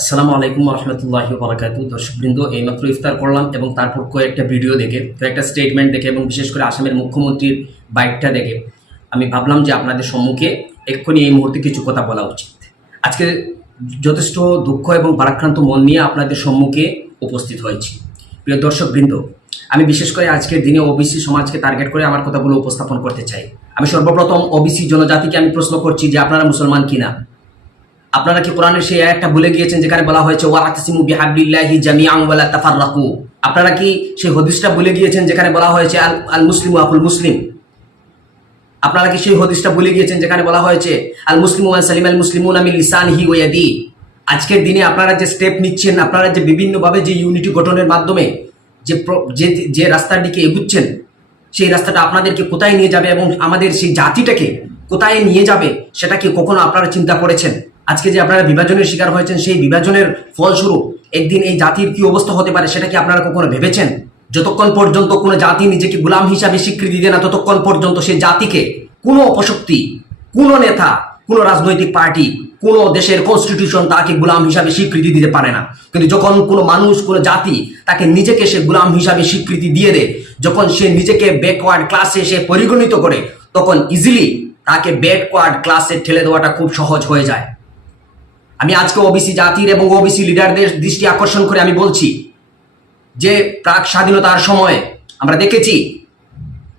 আসসালামু আলাইকুম রহমতুল্লাহি বারাকাতু। দর্শকবৃন্দ, এইমাত্র ইফতার করলাম এবং তারপর কয়েকটা ভিডিও দেখে, কয়েকটা স্টেটমেন্ট দেখে এবং বিশেষ করে আসামের মুখ্যমন্ত্রীর বাইকটা দেখে আমি ভাবলাম যে আপনাদের সম্মুখে এক্ষুনি এই মুহূর্তে কিছু কথা বলা উচিত। আজকে যথেষ্ট দুঃখ এবং ভারাক্রান্ত মন নিয়ে আপনাদের সম্মুখে উপস্থিত হয়েছি। প্রিয় দর্শকবৃন্দ, আমি বিশেষ করে আজকের দিনে ওবিসি সমাজকে টার্গেট করে আমার কথাগুলো উপস্থাপন করতে চাই। আমি সর্বপ্রথম ওবিসি জনজাতিকে আমি প্রশ্ন করছি যে আপনারা মুসলমান কিনা? আপনারা কি কোরআনের সেই আয়াতটা ভুলে গিয়েছেন যেখানে বলা হয়েছে ওয়াতাসিমু বিহাবলিল্লাহি জামিআন ওয়ালা তাফাররাকু? আপনারা কি সেই হাদিসটা ভুলে গিয়েছেন যেখানে বলা হয়েছে আল মুসলিমু আকুল মুসলিম? আপনারা কি সেই হাদিসটা ভুলে গিয়েছেন যেখানে বলা হয়েছে আল মুসলিমু মান সালিমাল মুসলিমুনা মিন লিসানিহি ওয়া ইয়াদিহি? আজকের দিনে আপনারা যে স্টেপ নিচ্ছেন, আপনারা যে বিভিন্নভাবে যে ইউনিটি গঠনের মাধ্যমে যে রাস্তার দিকে এগুচ্ছেন, সেই রাস্তাটা আপনাদেরকে কোথায় নিয়ে যাবে এবং আমাদের সেই জাতিটাকে কোথায় নিয়ে যাবে সেটা কি কখনো আপনারা চিন্তা করেছেন? আজকে যে আপনারা বিভাজনের শিকার হয়েছেন, সেই বিভাজনের ফলস্বরূপ একদিন এই জাতির কি অবস্থা হতে পারে সেটা কি আপনারা কখনো ভেবেছেন? যতক্ষণ পর্যন্ত কোনো জাতি নিজেকে গোলাম হিসাবে স্বীকৃতি দেয় না, ততক্ষণ পর্যন্ত সেই জাতিকে কোনো অপশক্তি, কোনো নেতা, কোনো রাজনৈতিক পার্টি, কোনো দেশের কনস্টিটিউশন তাকে গোলাম হিসাবে স্বীকৃতি দিতে পারে না। কিন্তু যখন কোনো মানুষ, কোনো জাতি তাকে নিজেকে সে গোলাম হিসাবে স্বীকৃতি দিয়ে দেয়, যখন সে নিজেকে ব্যাকওয়ার্ড ক্লাসে সে পরিগণিত করে, তখন ইজিলি তাকে ব্যাকওয়ার্ড ক্লাসে ঠেলে দেওয়াটা খুব সহজ হয়ে যায়। আমি আজকে ওবিসি জাতির এবং ওবিসি লিডারদের দৃষ্টি আকর্ষণ করে আমি বলছি যে প্রাক স্বাধীনতার সময় আমরা দেখেছি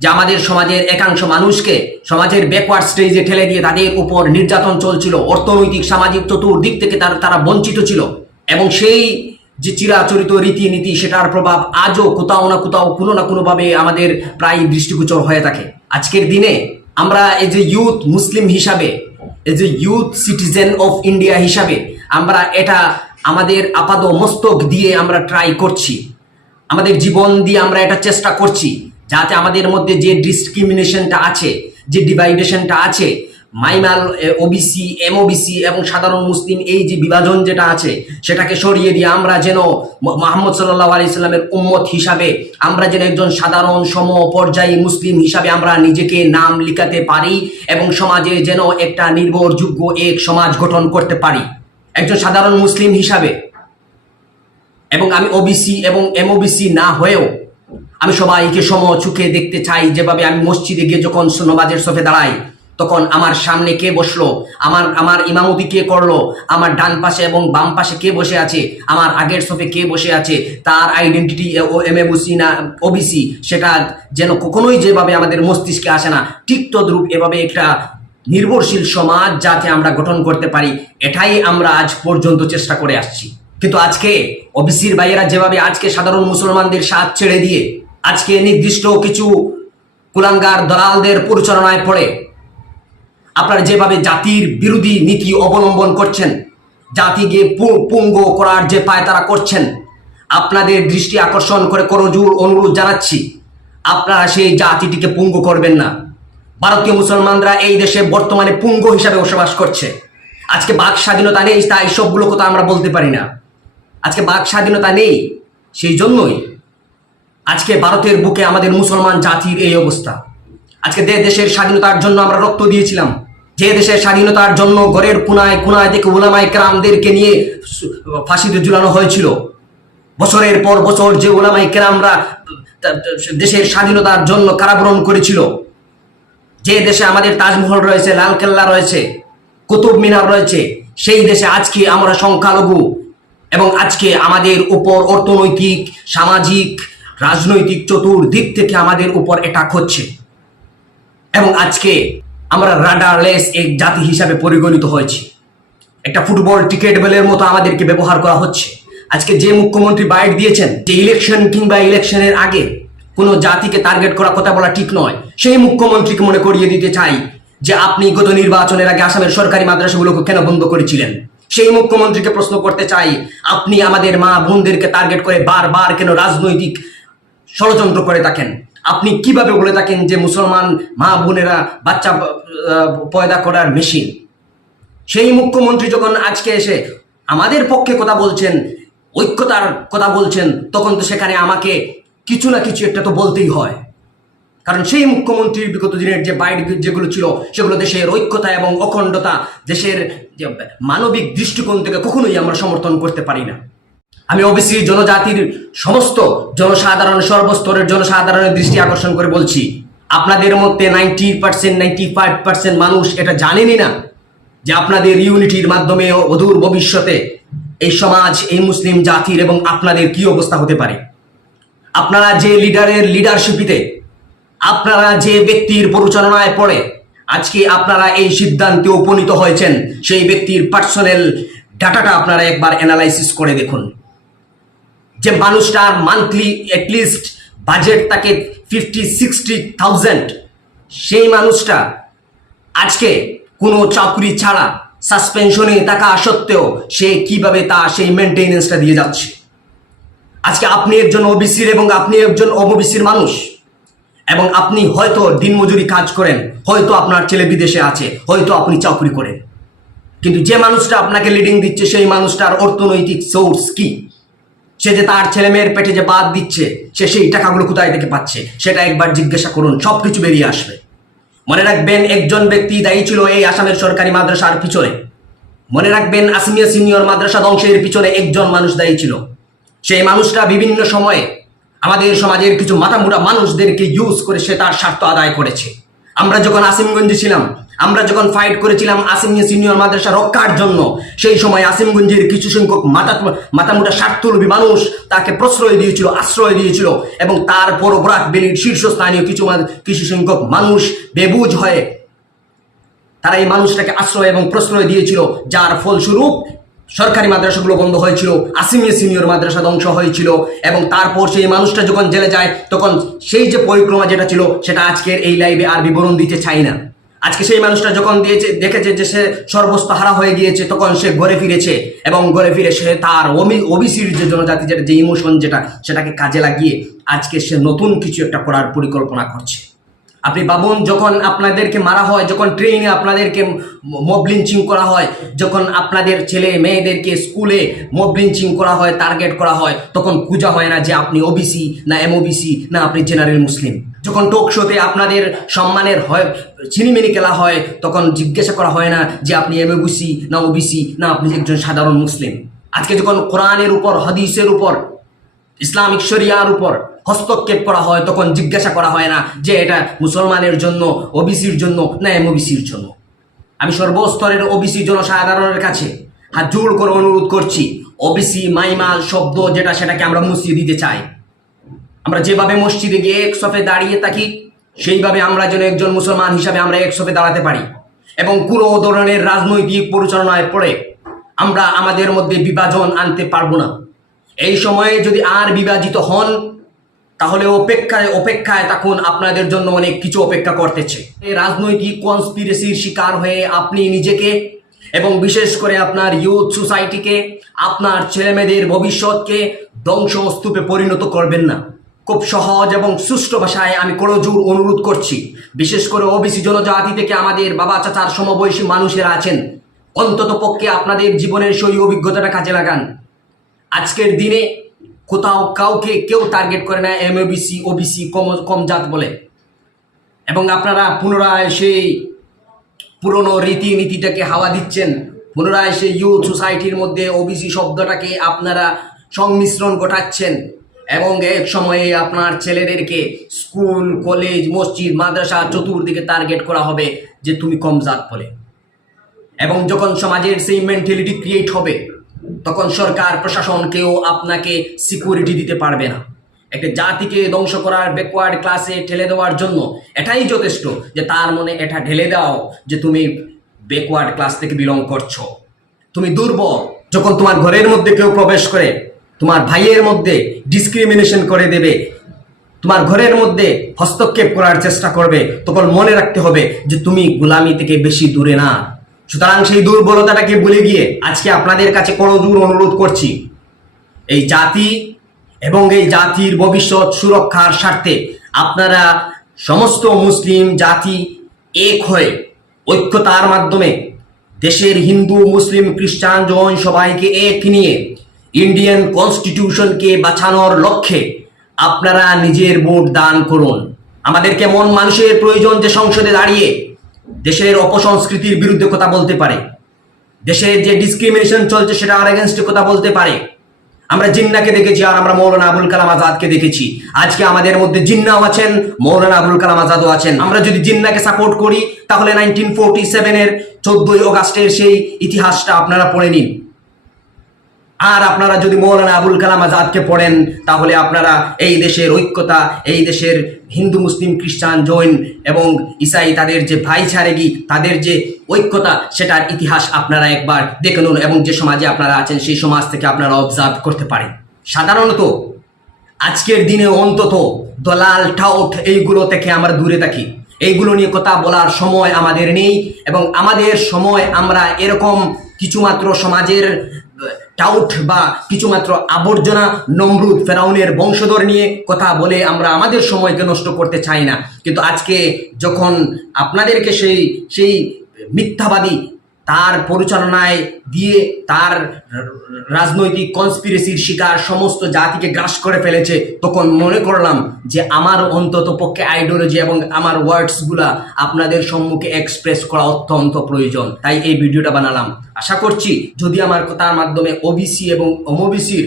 যে আমাদের সমাজের একাংশ মানুষকে সমাজের ব্যাকওয়ার্ড স্টেজে ঠেলে দিয়ে তাদের উপর নির্যাতন চলছিল, অর্থনৈতিক সামাজিক চতুর্দিক থেকে তারা বঞ্চিত ছিল এবং সেই যে চিরাচরিত রীতিনীতি সেটার প্রভাব আজও কোথাও না কোথাও কোনো না কোনোভাবে আমাদের প্রায় দৃষ্টিগোচর হয়ে থাকে। আজকের দিনে আমরা এই যে ইউথ মুসলিম হিসাবে, এই যে ইউথ সিটিজেন অফ ইন্ডিয়া হিসাবে আমরা এটা আমাদের আপাদ মস্তক দিয়ে আমরা ট্রাই করছি, আমাদের জীবন দিয়ে আমরা এটা চেষ্টা করছি যাতে আমাদের মধ্যে যে ডিসক্রিমিনেশনটা আছে, যে ডিভাইডেশনটা আছে, মাইমাল ওবিসি, এমওবিসি এবং সাধারণ মুসলিম, এই যে বিভাজন যেটা আছে সেটাকে সরিয়ে দিয়ে আমরা যেন মুহাম্মদ সাল্লাল্লাহু আলাইহি সাল্লামের উম্মত হিসাবে আমরা যেন একজন সাধারণ সমপর্যায়ী মুসলিম হিসাবে আমরা নিজেকে নাম লিখাতে পারি এবং সমাজে যেন একটা নির্ভরযোগ্য এক সমাজ গঠন করতে পারি একজন সাধারণ মুসলিম হিসাবে। এবং আমি ওবিসি এবং এমওবিসি না হয়েও আমি সবাইকে সম চোখে দেখতে চাই। যেভাবে আমি মসজিদে গিয়ে যখন নামাজের সফে দাঁড়াই, তখন আমার সামনে কে বসলো, আমার ইমামতি কে করলো, আমার ডান পাশে এবং বাম পাশে কে বসে আছে, আমার আগের সফে কে বসে আছে, তার আইডেন্টিটি এমওবিসি না ওবিসি সেটা যেন কখনোই যেভাবে আমাদের মস্তিষ্কে আসে না, ঠিক তদ্রূপ এভাবে একটা নির্ভরশীল সমাজ যাতে আমরা গঠন করতে পারি, এটাই আমরা আজ পর্যন্ত চেষ্টা করে আসছি। কিন্তু আজকে ওবিসির ভাইয়েরা যেভাবে আজকে সাধারণ মুসলমানদের সাথ ছেড়ে দিয়ে আজকে নির্দিষ্ট কিছু কুলাঙ্গার দলালদের পরিচালনায় পড়ে আপনারা যেভাবে জাতির বিরোধী নীতি অবলম্বন করছেন, জাতিকে পুঙ্গ করার যে পায়তারা করছেন, আপনাদের দৃষ্টি আকর্ষণ করে করজোর অনুরোধ জানাচ্ছি আপনারা সেই জাতিটিকে পুঙ্গ করবেন না। ভারতীয় মুসলমানরা এই দেশে বর্তমানে পুঙ্গ হিসাবে বসবাস করছে। আজকে বাক স্বাধীনতা নেই, তাই সবগুলো কথা আমরা বলতে পারি না। আজকে বাক স্বাধীনতা নেই, সেই জন্যই আজকে ভারতের বুকে আমাদের মুসলমান জাতির এই অবস্থা। আজকে দেশের স্বাধীনতার জন্য আমরা রক্ত দিয়েছিলাম, যে দেশের স্বাধীনতার জন্য ঘরের কোনায় কোনায় থেকে উলামায়ে কেরামদেরকে নিয়ে ফাঁসিতে ঝুলানো হয়েছিল। বছরের পর বছর যে উলামায়ে কেরামরা দেশের স্বাধীনতার জন্য কারাবরণ করেছিল, যে দেশে আমাদের তাজমহল রয়েছে, লালকেল্লা রয়েছে, কুতুব মিনার রয়েছে, সেই দেশে আজকে আমরা সংখ্যালঘু এবং আজকে আমাদের উপর অর্থনৈতিক, সামাজিক, রাজনৈতিক চতুর্দিক থেকে আমাদের উপর অ্যাটাক হচ্ছে এবং আজকে আমরা রাডারলেস এক জাতি হিসাবে পরিগণিত হয়েছি। একটা ফুটবল টিকেট বেলের মতো আমাদেরকে ব্যবহার করা হচ্ছে। আজকে যে মুখ্যমন্ত্রী বাইট দিয়েছেন যে ইলেকশন কিংবা ইলেকশনের আগে কোনো জাতিকে টার্গেট করা কথা বলা ঠিক নয়, সেই মুখ্যমন্ত্রীকে মনে করিয়ে দিতে চাই যে আপনি গত নির্বাচনের আগে আসামের সরকারি মাদ্রাসাগুলোকে কেন বন্ধ করেছিলেন। সেই মুখ্যমন্ত্রীকে প্রশ্ন করতে চাই আপনি আমাদের মা বোনদেরকে টার্গেট করে বারবার কেন রাজনৈতিক ষড়যন্ত্র করে থাকেন। আপনি কিভাবে বলে থাকেন যে মুসলমান মা বোনেরা বাচ্চা পয়দা করার মেশিন। সেই মুখ্যমন্ত্রী যখন আজকে এসে আমাদের পক্ষে কথা বলছেন, ঐক্যতার কথা বলছেন, তখন তো সেখানে আমাকে কিছু না কিছু একটা তো বলতেই হয়। কারণ সেই মুখ্যমন্ত্রীর বিগত দিনের যে বাইট যেগুলো ছিল সেগুলো দেশের ঐক্যতা এবং অখণ্ডতা, দেশের যে মানবিক দৃষ্টিকোণ থেকে কখনোই আমরা সমর্থন করতে পারি না। আমি ওবিসি জনজাতির সমস্ত জনসাধারণ, সর্বস্তরের জনসাধারণের দৃষ্টি আকর্ষণ করে বলছি, আপনাদের মধ্যে 90% 95% মানুষ এটা জানেনই না যে আপনাদের ইউনিটির মাধ্যমে অদূর ভবিষ্যতে এই সমাজ, এই মুসলিম জাতির এবং আপনাদের কি অবস্থা হতে পারে। আপনারা যে লিডারের লিডারশিপিতে, আপনারা যে ব্যক্তির পরিচালনায় পড়ে আজকে আপনারা এই সিদ্ধান্তে উপনীত হয়েছেন, সেই ব্যক্তির পার্সোনাল ডাটাটা আপনারা একবার অ্যানালাইসিস করে দেখুন। যে মানুষটার মান্থলি অ্যাটলিস্ট বাজেট তাকে 50-60,000, সেই মানুষটা আজকে কোনো চাকরি ছাড়া সাসপেনশনে থাকা সত্ত্বেও সে কিভাবে সেই মেনটেনেন্সটা দিয়ে যাচ্ছে। আজকে আপনি একজন ওবিসির এবং আপনি একজন ওবিসির মানুষ, এবং আপনি হয়তো দিনমজুরি কাজ করেন, হয়তো আপনার ছেলে বিদেশে আছে, হয়তো আপনি চাকরি করেন, কিন্তু যে মানুষটা আপনাকে লিডিং দিচ্ছে সেই মানুষটার অর্থনৈতিক সোর্স কি? সে যে তার ছেলে মেয়ের পেটে যে বাদ দিচ্ছে, সে সেই টাকাগুলো কোথায় থেকে পাচ্ছে সেটা একবার জিজ্ঞাসা করুন, সবকিছু বেরিয়ে আসবে। মনে রাখবেন, একজন ব্যক্তি দায়ী ছিল এই আসামের সরকারি মাদ্রাসার পিছনে। মনে রাখবেন, আসমিয়া সিনিয়র মাদ্রাসা ধ্বংসের পিছনে একজন মানুষ দায়ী ছিল। সেই মানুষটা বিভিন্ন সময়ে আমাদের সমাজের কিছু মাথামোটা মানুষদেরকে ইউজ করে সে তার স্বার্থ আদায় করেছে। আমরা যখন আসিমগঞ্জে ছিলাম, আমরা যখন ফাইট করেছিলাম আসিমিয়া সিনিয়র মাদ্রাসা রক্ষার জন্য, সেই সময় আসিমগঞ্জের কিছু সংখ্যক মাথামোটা স্বার্থলোভী মানুষ তাকে প্রশ্রয় দিয়েছিল, আশ্রয় দিয়েছিল, এবং তারপর বরাক ভ্যালির শীর্ষস্থানীয় কিছু সংখ্যক মানুষ বেবুঝ হয়ে তারা এই মানুষটাকে আশ্রয় এবং প্রশ্রয় দিয়েছিল, যার ফলস্বরূপ সরকারি মাদ্রাসাগুলো বন্ধ হয়েছিল, আসিমিয়া সিনিয়র মাদ্রাসা ধ্বংস হয়েছিল। এবং তারপর সেই মানুষটা যখন জেলে যায়, তখন সেই যে পরিক্রমা যেটা ছিল সেটা আজকের এই লাইভে আর বিবরণ দিতে চাই না। আজকে সেই মানুষটা যখন দেখেছে যে সে সর্বস্ব হারা হয়ে গিয়েছে, তখন সে ঘরে ফিরেছে, এবং ঘরে ফিরে সে তার ওবিসির যে জনজাতি যেটা, যে ইমোশন যেটা, সেটাকে কাজে লাগিয়ে আজকে সে নতুন কিছু একটা করার পরিকল্পনা করছে। আপনি ভাবুন, যখন আপনাদেরকে মারা হয়, যখন ট্রেনে আপনাদেরকে মব লিঞ্চিং করা হয়, যখন আপনাদের ছেলে মেয়েদেরকে স্কুলে মব লিঞ্চিং করা হয়, টার্গেট করা হয়, তখন খুঁজা হয় না যে আপনি ওবিসি না এমওবিসি না আপনি জেনারেল মুসলিম। যখন টক শোতে আপনাদের সম্মানের হয় ছিনিমিনি খেলা হয়, তখন জিজ্ঞাসা করা হয় না যে আপনি এমওবিসি না ওবিসি না আপনি একজন সাধারণ মুসলিম। আজকে যখন কোরআনের উপর, হাদিসের উপর, ইসলামিক শরিয়ার উপর হস্তক্ষেপ করা হয়, তখন জিজ্ঞাসা করা হয় না যে এটা মুসলমানের জন্য, ওবিসির জন্য না এমওবিসির জন্য। আমি সর্বস্তরের ওবিসি জনসাধারণের কাছে হাত জোড় করে অনুরোধ করছি, ওবিসি মাইমাল শব্দ যেটা, সেটাকে আমরা মুছিয়ে দিতে চাই। আমরা যেভাবে মসজিদে গিয়ে এক সফে দাঁড়িয়ে থাকি, সেইভাবে আমরা যেন একজন মুসলমান হিসাবে আমরা এক সফে দাঁড়াতে পারি, এবং কোনো ধরনের রাজনৈতিক পরিচালনায় পড়ে আমরা আমাদের মধ্যে বিভাজন আনতে পারবো না। এই সময়ে যদি আর বিভাজিত হন, তাহলে অপেক্ষায় থাকুন, আপনাদের জন্য অনেক কিছু অপেক্ষা করতেছে। রাজনৈতিক কনস্পিরেসির শিকার হয়ে আপনি নিজেকে এবং বিশেষ করে আপনার ইউথ সোসাইটিকে, আপনার ছেলেমেয়েদের ভবিষ্যৎকে ধ্বংসস্তূপে পরিণত করবেন না। খুব সহজ এবং সুষ্ঠু ভাষায় আমি করজোর অনুরোধ করছি, বিশেষ করে ওবিসি জনজাতি থেকে আমাদের বাবা চাচার সমবয়সী মানুষেরা আছেন, অন্তত পক্ষে আপনাদের জীবনের সেই অভিজ্ঞতাটা কাজে লাগান। আজকের দিনে কোথাও কেউ টার্গেট করে না এমওবিসি ওবিসি কম জাত বলে, এবং আপনারা পুনরায় সেই পুরনো রীতিনীতিটাকে হাওয়া দিচ্ছেন, পুনরায় সেই ইউথ সোসাইটির মধ্যে ওবিসি শব্দটাকে আপনারা সংমিশ্রণ ঘটাচ্ছেন, এবং এক সময়ে আপনার ছেলেদেরকে স্কুল, কলেজ, মসজিদ, মাদ্রাসা চতুর্দিকে টার্গেট করা হবে যে তুমি কম জাত বলে। এবং যখন সমাজের সেই মেন্টালিটি ক্রিয়েট হবে, তখন সরকার প্রশাসনকেও আপনাকে সিকিউরিটি দিতে পারবে না। একটা জাতিকে ধ্বংস করার, ব্যাকওয়ার্ড ক্লাসে ঠেলে দেওয়ার জন্য এটাই যথেষ্ট যে তার মনে এটা ঢেলে দাও যে তুমি ব্যাকওয়ার্ড ক্লাস থেকে বিলং করছো, তুমি দুর্বল। যখন তোমার ঘরের মধ্যে কেউ প্রবেশ করে তোমার ভাইয়ের মধ্যে ডিসক্রিমিনেশন করে দেবে, তোমার ঘরের মধ্যে হস্তক্ষেপ করার চেষ্টা করবে, তখন মনে রাখতে হবে যে তুমি গোলামি থেকে বেশি দূরে না। সুতরাং সেই দুর্বলতাটাকে ভুলে গিয়ে আজকে আপনাদের কাছে করজোর অনুরোধ করছি, এই জাতি এবং এই জাতির ভবিষ্যৎ সুরক্ষার স্বার্থে আপনারা সমস্ত মুসলিম জাতি এক হয়ে ঐক্যতার মাধ্যমে দেশের হিন্দু, মুসলিম, খ্রিস্টান, জৈন সবাইকে এক নিয়ে ইন্ডিয়ান কনস্টিটিউশনকে বাঁচানোর লক্ষ্যে আপনারা নিজের ভোট দান করুন। আমাদেরকে মন মানুষের প্রয়োজন যে সংসদে দাঁড়িয়ে দেশের অপসংস্কৃতির বিরুদ্ধে কথা বলতে পারে, দেশের যে ডিসক্রিমিনেশন চলছে সেটার এগেনস্টে কথা বলতে পারে। আমরা জিন্নাকে দেখেছি আর আমরা মৌলানা আবুল কালাম আজাদকে দেখেছি। আজকে আমাদের মধ্যে জিন্নাও আছেন, মৌলানা আবুল কালাম আজাদও আছেন। আমরা যদি জিন্নাকে সাপোর্ট করি তাহলে 1947-এর 14ই অগাস্টের সেই ইতিহাসটা আপনারা পড়ে নিন। আর আপনারা যদি মৌলানা আবুল কালাম আজাদকে পড়েন তাহলে আপনারা এই দেশের ঐক্যতা, এই দেশের হিন্দু, মুসলিম, খ্রিস্টান, জৈন এবং ইসাই তাদের যে ভাইচারেগি, তাদের যে ঐক্যতা, সেটার ইতিহাস আপনারা একবার দেখে নিন এবং যে সমাজে আপনারা আছেন সেই সমাজ থেকে আপনারা অবজার্ভ করতে পারেন। সাধারণত আজকের দিনে অন্তত দলাল টাউট এইগুলো থেকে আমরা দূরে থাকি। এইগুলো নিয়ে কথা বলার সময় আমাদের নেই এবং আমাদের সময় আমরা এরকম কিছুমাত্র সমাজের টাউট বা কিছুমাত্র আবর্জনা, নমরুদ, ফেরাউনের বংশধর নিয়ে কথা বলে আমরা আমাদের সময়কে নষ্ট করতে চাই না। কিন্তু আজকে যখন আপনাদেরকে সেই মিথ্যাবাদী তার পরিচালনায় দিয়ে তার রাজনৈতিক কনস্পিরেসির শিকার সমস্ত জাতিকে গ্রাস করে ফেলেছে, তখন মনে করলাম যে আমার অন্তত পক্ষে আইডিওলজি এবং আমার ওয়ার্ডসগুলা আপনাদের সম্মুখে এক্সপ্রেস করা অত্যন্ত প্রয়োজন। তাই এই ভিডিওটা বানালাম। আশা করছি যদি আমার কথার মাধ্যমে ওবিসি এবং ওমবিসির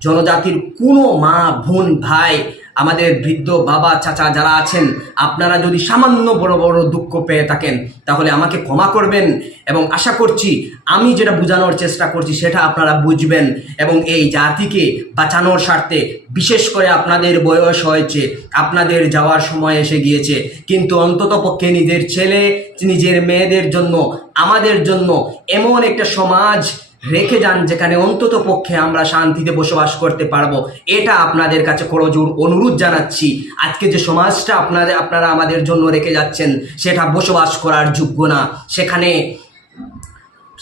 জনজাতির কোনো মা, বোন, ভাই, আমাদের বৃদ্ধ বাবা, চাচা যারা আছেন, আপনারা যদি সামান্য বড় বড় দুঃখ পেয়ে থাকেন তাহলে আমাকে ক্ষমা করবেন এবং আশা করছি আমি যেটা বোঝানোর চেষ্টা করছি সেটা আপনারা বুঝবেন এবং এই জাতিকে বাঁচানোর স্বার্থে, বিশেষ করে আপনাদের বয়স হয়েছে, আপনাদের যাওয়ার সময় এসে গিয়েছে, কিন্তু অন্তত পক্ষে নিজের ছেলে, নিজের মেয়েদের জন্য, আমাদের জন্য এমন একটা সমাজ রেখে যান যেখানে অন্তত পক্ষে আমরা শান্তিতে বসবাস করতে পারবো। এটা আপনাদের কাছে করজোর অনুরোধ জানাচ্ছি। আজকে যে সমাজটা আপনারা আমাদের জন্য রেখে যাচ্ছেন সেটা বসবাস করার যোগ্য না।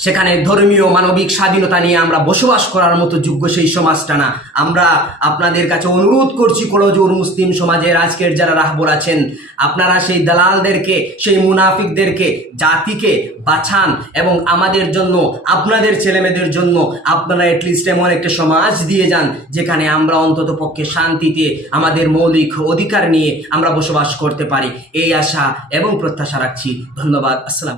সেখানে ধর্মীয়, মানবিক স্বাধীনতা নিয়ে আমরা বসবাস করার মতো যোগ্য সেই সমাজটা না। আমরা আপনাদের কাছে অনুরোধ করছি, করজোর মুসলিম সমাজের আজকের যারা রাহবর আছেন, আপনারা সেই দালালদেরকে, সেই মুনাফিকদেরকে, জাতিকে বাঁচান এবং আমাদের জন্য, আপনাদের ছেলেমেয়েদের জন্য আপনারা অ্যাটলিস্ট এমন একটা সমাজ দিয়ে যান যেখানে আমরা অন্তত পক্ষে শান্তিতে আমাদের মৌলিক অধিকার নিয়ে আমরা বসবাস করতে পারি। এই আশা এবং প্রত্যাশা রাখছি। ধন্যবাদ। আসসালাম।